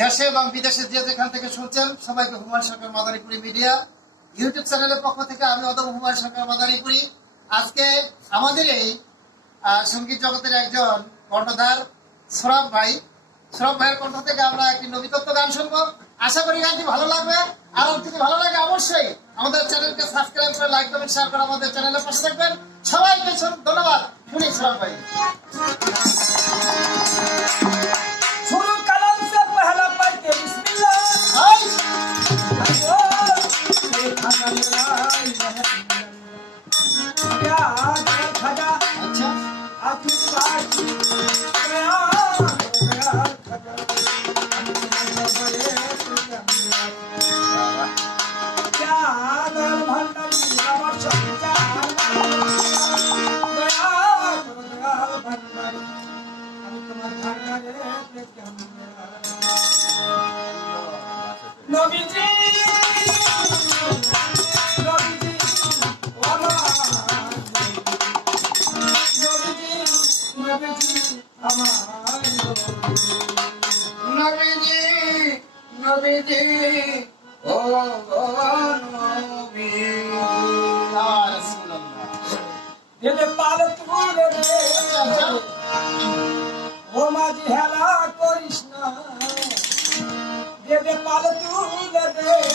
দেশে এবং বিদেশে যে যেখান থেকে শুনছেন সবাইকে হুমায়ুন সরকার মাদারীপুরি মিডিয়া ইউটিউব চ্যানেলের পক্ষ থেকে আমি অদম হুমায়ুন সরকার মাদারীপুরি। আজকে আমাদের এই সঙ্গীত জগতের একজন কণ্ঠধার সরব ভাইয়ের কণ্ঠ থেকে আমরা একটি নবীতত্ত্ব গান শুনবো। আশা করি গানটি ভালো লাগবে। আর যদি ভালো লাগে অবশ্যই আমাদের চ্যানেলকে সাবস্ক্রাইব করে লাইক কমেন্ট শেয়ার করে আমাদের চ্যানেলের পাশে থাকবেন। সবাইকে ধন্যবাদ। শুনি সরব ভাই। নবীজি ও নবী যেতে পাল তুলে রে ও মাঝি হেলা করিস না যেতে পাল তুলে রে